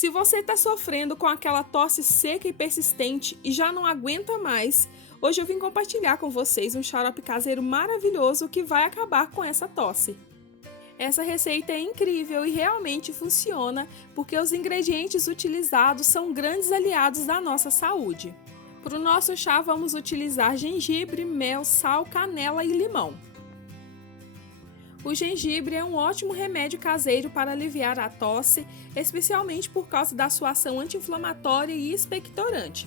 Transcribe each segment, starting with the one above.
Se você está sofrendo com aquela tosse seca e persistente e já não aguenta mais, hoje eu vim compartilhar com vocês um xarope caseiro maravilhoso que vai acabar com essa tosse. Essa receita é incrível e realmente funciona porque os ingredientes utilizados são grandes aliados da nossa saúde. Para o nosso chá vamos utilizar gengibre, mel, sal, canela e limão. O gengibre é um ótimo remédio caseiro para aliviar a tosse, especialmente por causa da sua ação anti-inflamatória e expectorante.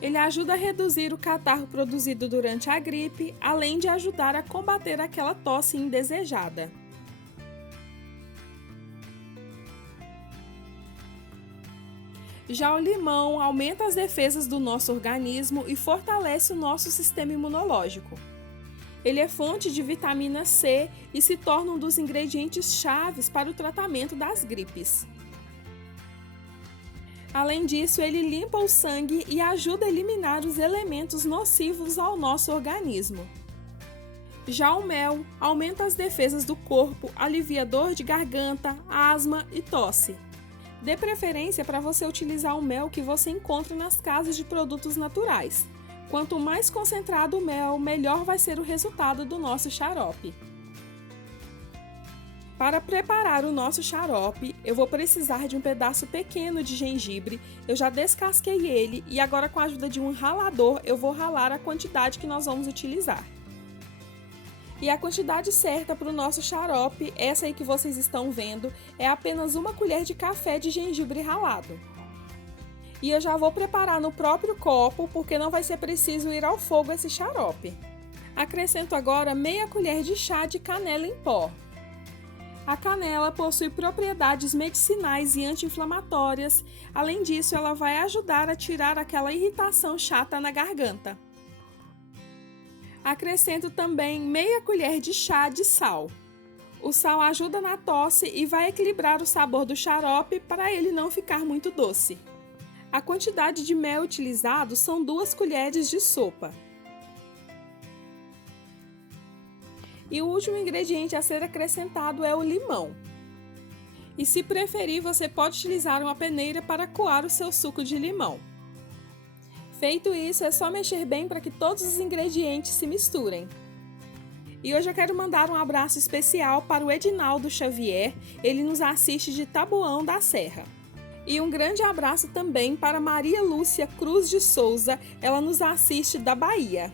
Ele ajuda a reduzir o catarro produzido durante a gripe, além de ajudar a combater aquela tosse indesejada. Já o limão aumenta as defesas do nosso organismo e fortalece o nosso sistema imunológico. Ele é fonte de vitamina C e se torna um dos ingredientes chaves para o tratamento das gripes. Além disso, ele limpa o sangue e ajuda a eliminar os elementos nocivos ao nosso organismo. Já o mel aumenta as defesas do corpo, alivia dor de garganta, asma e tosse. Dê preferência para você utilizar o mel que você encontra nas casas de produtos naturais. Quanto mais concentrado o mel, melhor vai ser o resultado do nosso xarope. Para preparar o nosso xarope, eu vou precisar de um pedaço pequeno de gengibre. Eu já descasquei ele e agora com a ajuda de um ralador eu vou ralar a quantidade que nós vamos utilizar. E a quantidade certa para o nosso xarope, essa aí que vocês estão vendo, é apenas 1 colher de café de gengibre ralado. E eu já vou preparar no próprio copo, porque não vai ser preciso ir ao fogo esse xarope. Acrescento agora meia colher de chá de canela em pó. A canela possui propriedades medicinais e anti-inflamatórias. Além disso, ela vai ajudar a tirar aquela irritação chata na garganta. Acrescento também meia colher de chá de sal. O sal ajuda na tosse e vai equilibrar o sabor do xarope para ele não ficar muito doce. A quantidade de mel utilizado são 2 colheres de sopa. E o último ingrediente a ser acrescentado é o limão. E se preferir, você pode utilizar uma peneira para coar o seu suco de limão. Feito isso, é só mexer bem para que todos os ingredientes se misturem. E hoje eu quero mandar um abraço especial para o Edinaldo Xavier, ele nos assiste de Taboão da Serra. E um grande abraço também para Maria Lúcia Cruz de Souza, ela nos assiste da Bahia.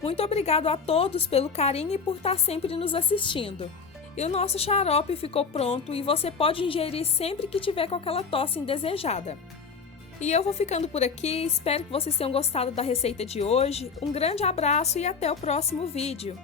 Muito obrigado a todos pelo carinho e por estar sempre nos assistindo. E o nosso xarope ficou pronto e você pode ingerir sempre que tiver com aquela tosse indesejada. E eu vou ficando por aqui, espero que vocês tenham gostado da receita de hoje. Um grande abraço e até o próximo vídeo.